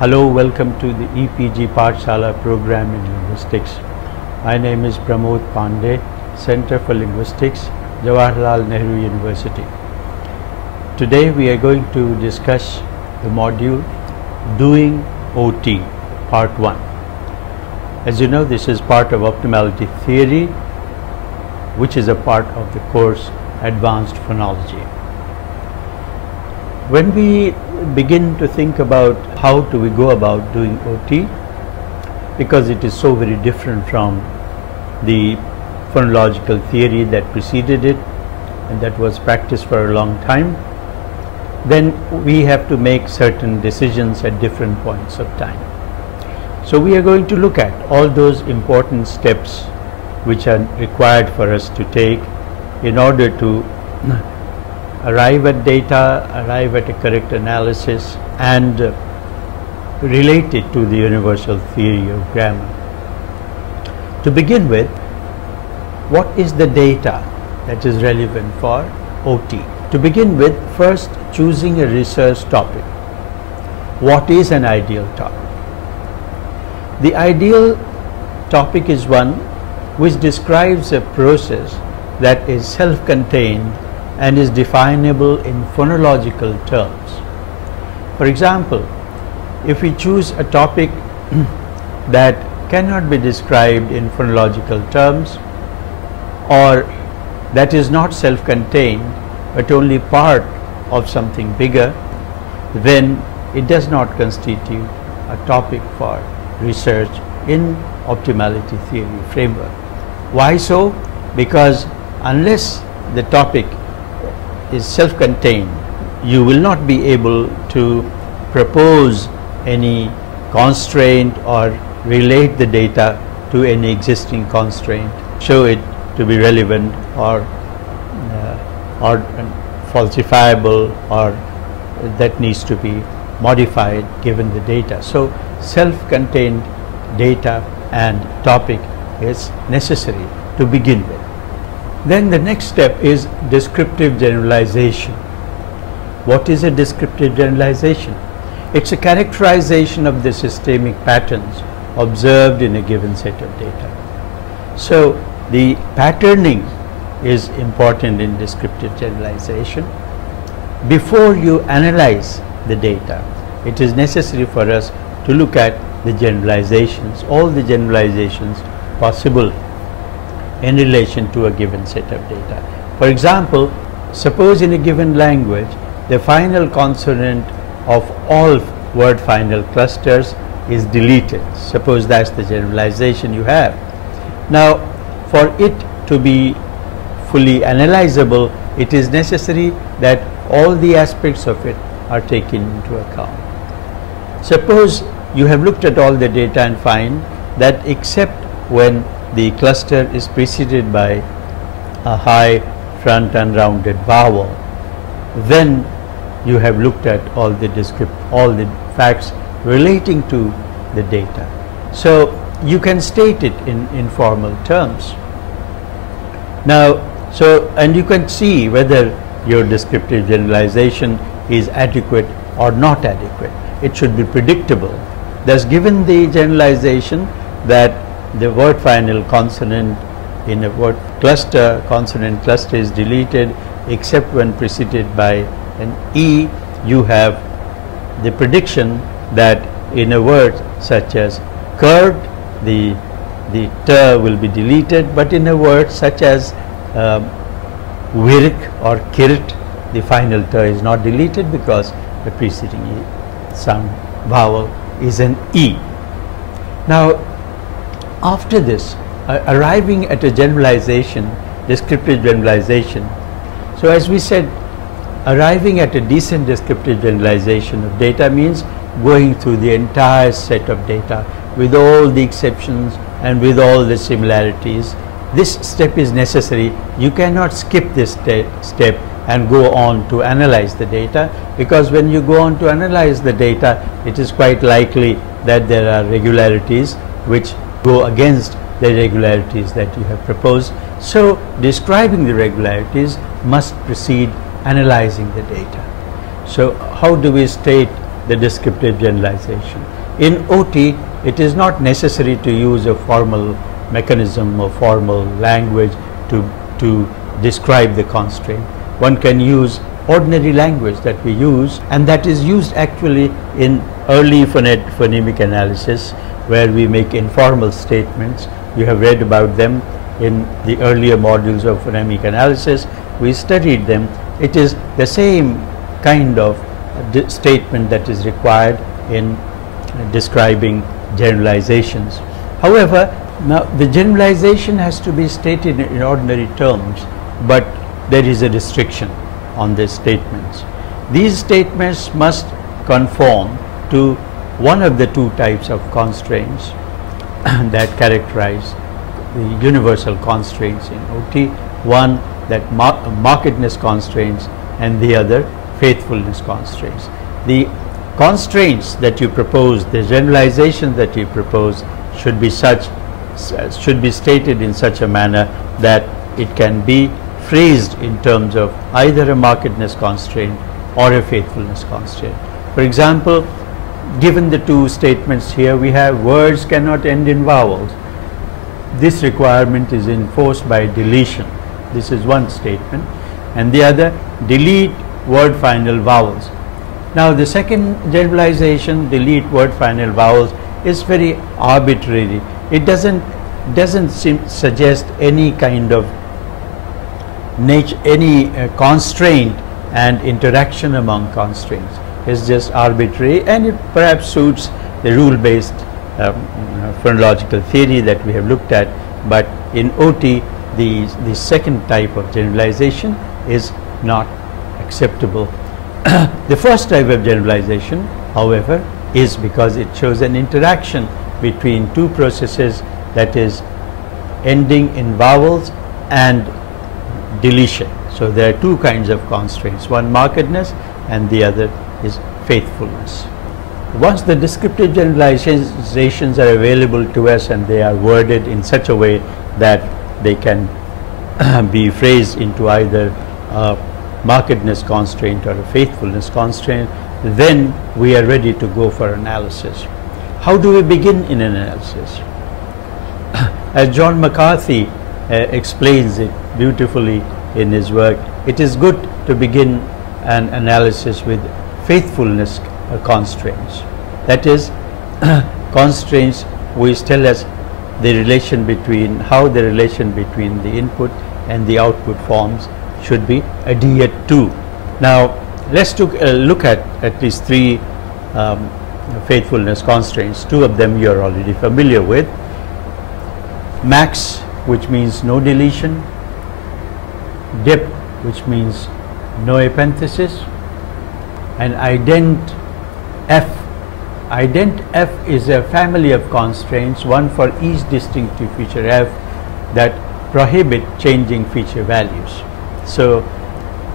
Hello, welcome to the EPG Pathshala program in Linguistics. My name is Pramod Pandey, Center for Linguistics, Jawaharlal Nehru University. Today we are going to discuss the module Doing OT, Part 1. As you know, this is part of optimality theory, which is a part of the course Advanced Phonology. When we begin to think about how do we go about doing OT, because it is so very different from the phonological theory that preceded it and that was practiced for a long time, then we have to make certain decisions at different points of time. So we are going to look at all those important steps which are required for us to take in order to arrive at data, arrive at a correct analysis, and relate it to the universal theory of grammar. To begin with, what is the data that is relevant for OT? To begin with, first choosing a research topic. What is an ideal topic? The ideal topic is one which describes a process that is self-contained and is definable in phonological terms. For example, if we choose a topic that cannot be described in phonological terms, or that is not self-contained but only part of something bigger, then it does not constitute a topic for research in optimality theory framework. Why so? Because unless the topic is self-contained, you will not be able to propose any constraint or relate the data to any existing constraint, show it to be relevant or falsifiable, or that needs to be modified given the data. So self-contained data and topic is necessary to begin with. Then the next step is descriptive generalization. What is a descriptive generalization? It's a characterization of the systemic patterns observed in a given set of data. So the patterning is important in descriptive generalization. Before you analyze the data, it is necessary for us to look at the generalizations, all the generalizations possible in relation to a given set of data. For example, suppose in a given language the final consonant of all word final clusters is deleted. Suppose that's the generalization you have. Now, for it to be fully analyzable, it is necessary that all the aspects of it are taken into account. Suppose you have looked at all the data and find that except when the cluster is preceded by a high front and rounded vowel, then you have looked at all the facts relating to the data. So you can state it in informal terms. Now, and you can see whether your descriptive generalization is adequate or not adequate. It should be predictable. Thus, given the generalization that the word final consonant in a word cluster, consonant cluster is deleted except when preceded by an E, you have the prediction that in a word such as curd, the t will be deleted, but in a word such as virik or kirt, the final t is not deleted because the preceding sound vowel is an E. Now, after this, arriving at a generalization, descriptive generalization. So as we said, arriving at a decent descriptive generalization of data means going through the entire set of data with all the exceptions and with all the similarities. This step is necessary. You cannot skip this step and go on to analyze the data, because when you go on to analyze the data, it is quite likely that there are regularities which go against the regularities that you have proposed. So describing the regularities must precede analyzing the data. So how do we state the descriptive generalization. In OT, it is not necessary to use a formal mechanism or formal language to describe the constraint. One can use ordinary language that we use, and that is used actually in early phonemic analysis, where we make informal statements. You have read about them in the earlier modules of phonemic analysis. We studied them. It is the same kind of statement that is required in describing generalizations. However, now the generalization has to be stated in ordinary terms, but there is a restriction on these statements. These statements must conform to one of the two types of constraints that characterize the universal constraints in OT. One, that markedness constraints, and the other, faithfulness constraints. The constraints that you propose, the generalizations that you propose, should be stated in such a manner that it can be phrased in terms of either a markedness constraint or a faithfulness constraint. For example, given the two statements here, we have words cannot end in vowels. This requirement is enforced by deletion. This is one statement. And the other, delete word final vowels. Now the second generalization, delete word final vowels, is very arbitrary. It doesn't suggest any kind of constraint and interaction among constraints. It's just arbitrary, and it perhaps suits the rule-based phonological theory that we have looked at. But in OT, the second type of generalization is not acceptable. The first type of generalization, however, is because it shows an interaction between two processes, that is ending in vowels and deletion. So there are two kinds of constraints, one markedness and the other is faithfulness. Once the descriptive generalizations are available to us and they are worded in such a way that they can be phrased into either a markedness constraint or a faithfulness constraint, then we are ready to go for analysis. How do we begin in an analysis? As John McCarthy explains it beautifully in his work, it is good to begin an analysis with faithfulness constraints. That is, constraints which tell us the relation between, how the relation between the input and the output forms should be adhered to. Now let's look at least three faithfulness constraints. Two of them you are already familiar with. Max, which means no deletion. Dip, which means no epenthesis. And ident F. Ident F is a family of constraints, one for each distinctive feature F, that prohibit changing feature values. So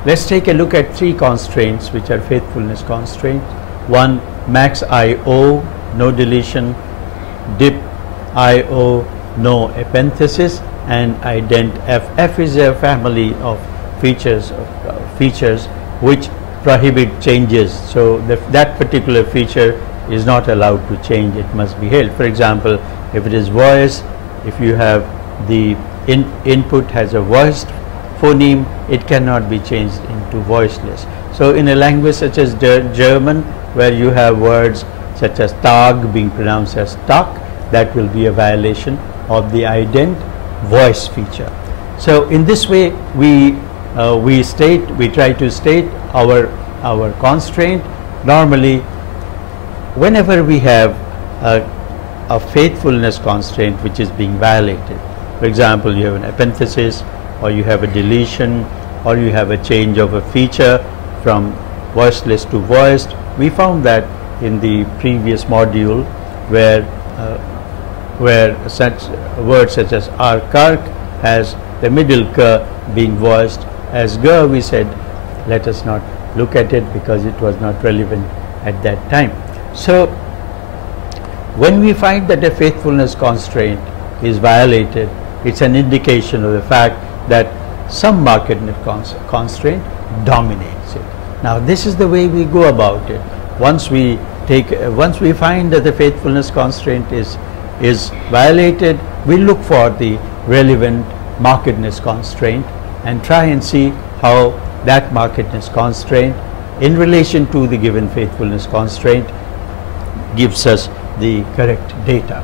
let's take a look at three constraints which are faithfulness constraints. One, max IO, no deletion. Dip IO, no epenthesis. And ident F. F is a family of features which prohibit changes. So that particular feature is not allowed to change, it must be held. For example, if it is voice, if you have the input has a voiced phoneme, it cannot be changed into voiceless. So in a language such as German, where you have words such as Tag being pronounced as Tak, that will be a violation of the ident voice feature. So in this way we try to state our constraint. Normally, whenever we have a faithfulness constraint which is being violated, for example, you have an epenthesis, or you have a deletion, or you have a change of a feature from voiceless to voiced. We found that in the previous module, where such words such as kark has the middle k being voiced as g, we said let us not look at it because it was not relevant at that time. So when we find that a faithfulness constraint is violated, it's an indication of the fact that some markedness constraint dominates it. Now this is the way we go about it. once we find that the faithfulness constraint is violated, we look for the relevant markedness constraint and try and see how that markedness constraint in relation to the given faithfulness constraint gives us the correct data.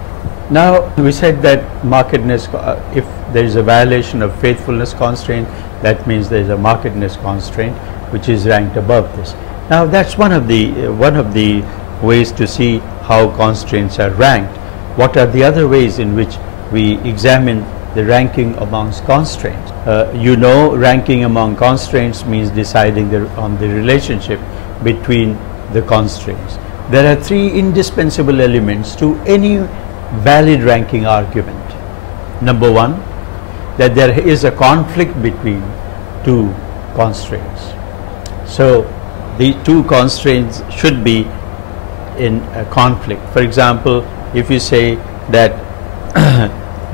Now we said that markedness, if there is a violation of faithfulness constraint, that means there is a markedness constraint which is ranked above this. Now that's one of the ways to see how constraints are ranked. What are the other ways in which we examine the ranking amongst constraints? Ranking among constraints means deciding on the relationship between the constraints. There are three indispensable elements to any valid ranking argument. Number one, that there is a conflict between two constraints. So the two constraints should be in a conflict. For example, if you say that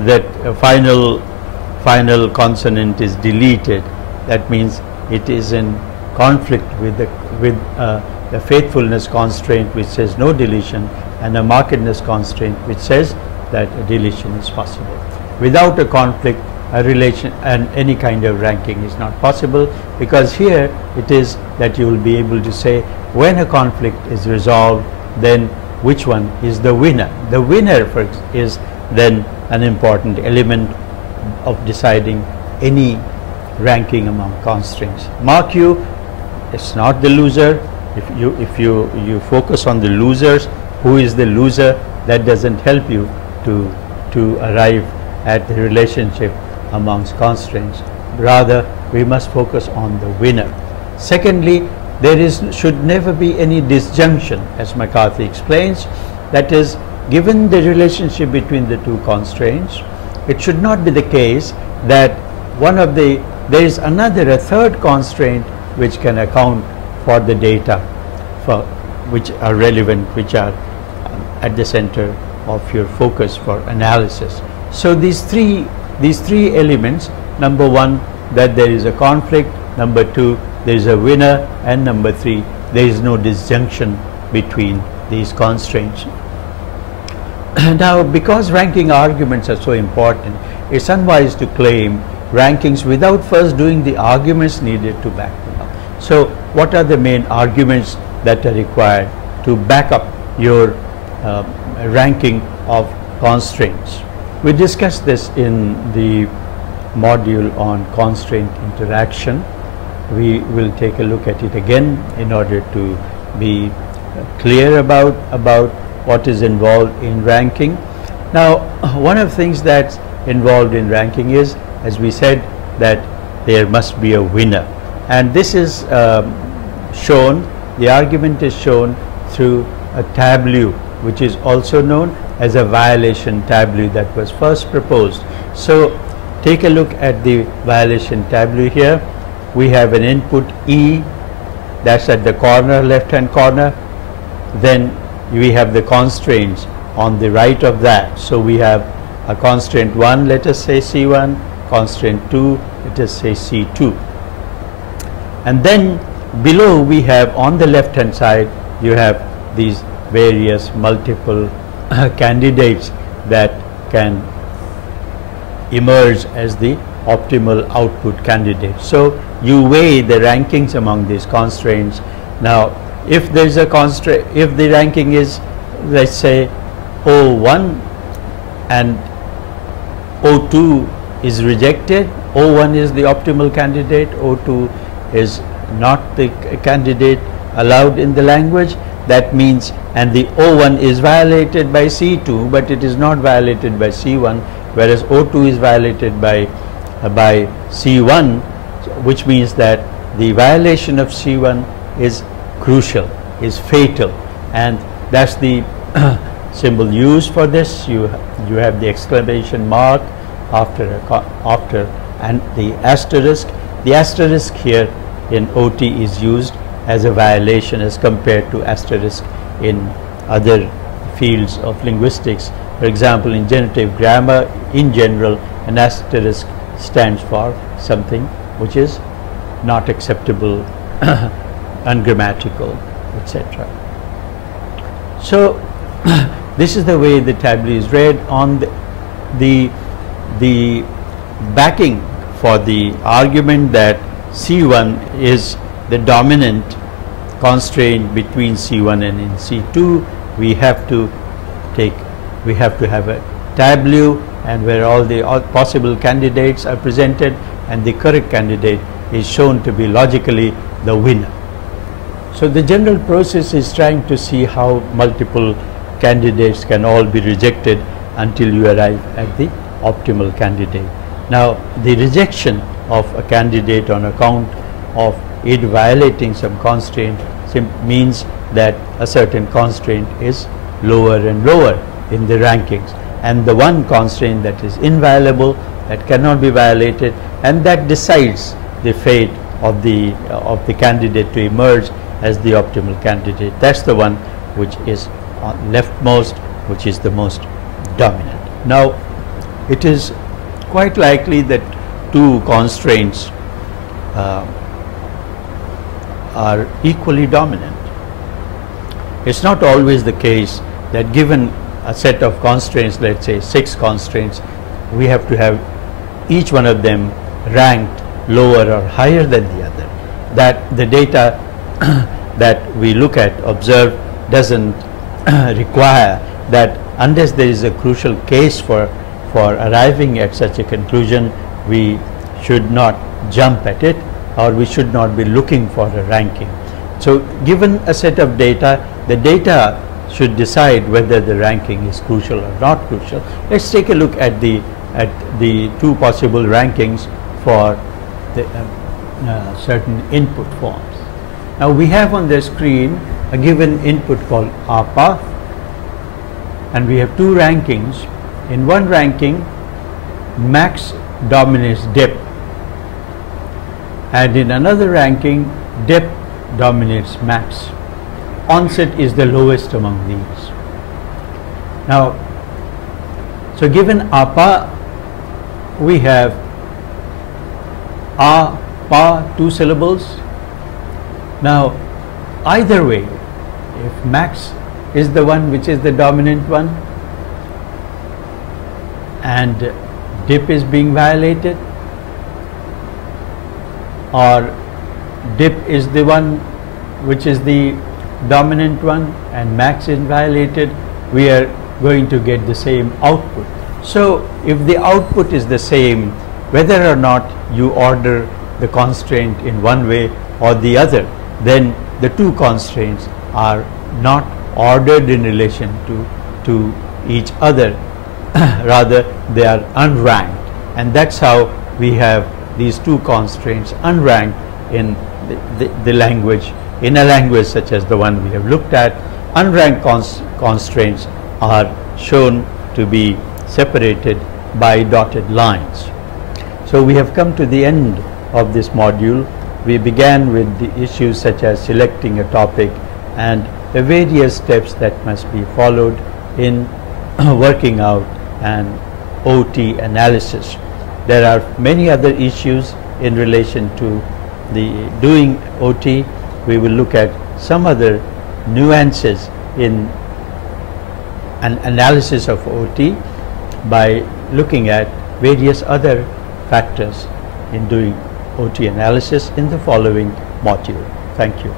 that a final consonant is deleted, that means it is in conflict with the faithfulness constraint which says no deletion, and a markedness constraint which says that a deletion is possible. Without a conflict, a relation and any kind of ranking is not possible, because here it is that you will be able to say when a conflict is resolved, then which one is the winner. The winner is then an important element of deciding any ranking among constraints. Mark you, it's not the loser. If you focus on the losers, who is the loser, that doesn't help you to arrive at the relationship amongst constraints. Rather, we must focus on the winner. Secondly, there should never be any disjunction, as McCarthy explains. That is, given the relationship between the two constraints, it should not be the case that there is a third constraint which can account for the data which are relevant, which are at the center of your focus for analysis. So these three elements: number one, that there is a conflict; number two, there is a winner; and number three, there is no disjunction between these constraints. Now, because ranking arguments are so important, it's unwise to claim rankings without first doing the arguments needed to back them up. So what are the main arguments that are required to back up your ranking of constraints? We discussed this in the module on constraint interaction. We will take a look at it again in order to be clear about what is involved in ranking. Now, one of the things that's involved in ranking is, as we said, that there must be a winner, and this is shown, the argument is shown through a tableau which is also known as a violation tableau that was first proposed. So take a look at the violation tableau here. We have an input E, that's at the corner, left hand corner. Then we have the constraints on the right of that. So we have a constraint 1, let us say C1, constraint 2, let us say C2. And then below we have, on the left hand side, you have these various multiple candidates that can emerge as the optimal output candidate. So you weigh the rankings among these constraints. Now, if there is a constraint, if the ranking is, let's say, O1 and O2 is rejected, O1 is the optimal candidate, O2 is not the candidate allowed in the language, that means, and the O1 is violated by C2, but it is not violated by C1, whereas O2 is violated by C1, which means that the violation of C1 is crucial, is fatal, and that's the symbol used for this. You have the exclamation mark after and the asterisk. The asterisk here in OT is used as a violation as compared to asterisk in other fields of linguistics. For example, in genitive grammar, in general, an asterisk stands for something which is not acceptable, ungrammatical, etc. So this is the way the tableau is read. On the backing for the argument that C1 is the dominant constraint between C1 and in C2, we have to have a tableau, and where all the possible candidates are presented and the correct candidate is shown to be logically the winner. So the general process is trying to see how multiple candidates can all be rejected until you arrive at the optimal candidate. Now the rejection of a candidate on account of it violating some constraint means that a certain constraint is lower and lower in the rankings, and the one constraint that is inviolable, that cannot be violated, and that decides the fate of the candidate to emerge as the optimal candidate, that's the one which is leftmost, which is the most dominant. Now it is quite likely that two constraints are equally dominant. It's not always the case that given a set of constraints, let's say 6 constraints, we have to have each one of them ranked lower or higher than the other. That the data that we look at, observe, doesn't require that. Unless there is a crucial case for arriving at such a conclusion, we should not jump at it, or we should not be looking for a ranking. So given a set of data, the data should decide whether the ranking is crucial or not crucial. Let's take a look at the two possible rankings for the certain input forms. Now we have on the screen a given input called APA, and we have two rankings. In one ranking, max dominates depth, and in another ranking, depth dominates max. Onset is the lowest among these. Now, so given APA, we have A, Pa, 2 syllables. Now, either way, if max is the one which is the dominant one and dip is being violated, or dip is the one which is the dominant one and max is violated, we are going to get the same output. So if the output is the same, whether or not you order the constraint in one way or the other, then the two constraints are not ordered in relation to each other, rather they are unranked, and that's how we have these two constraints unranked in the language. In a language such as the one we have looked at, unranked constraints are shown to be separated by dotted lines. So we have come to the end of this module. We began with the issues such as selecting a topic and the various steps that must be followed in working out an OT analysis. There are many other issues in relation to the doing OT. We will look at some other nuances in an analysis of OT by looking at various other factors in doing OT analysis in the following module. Thank you.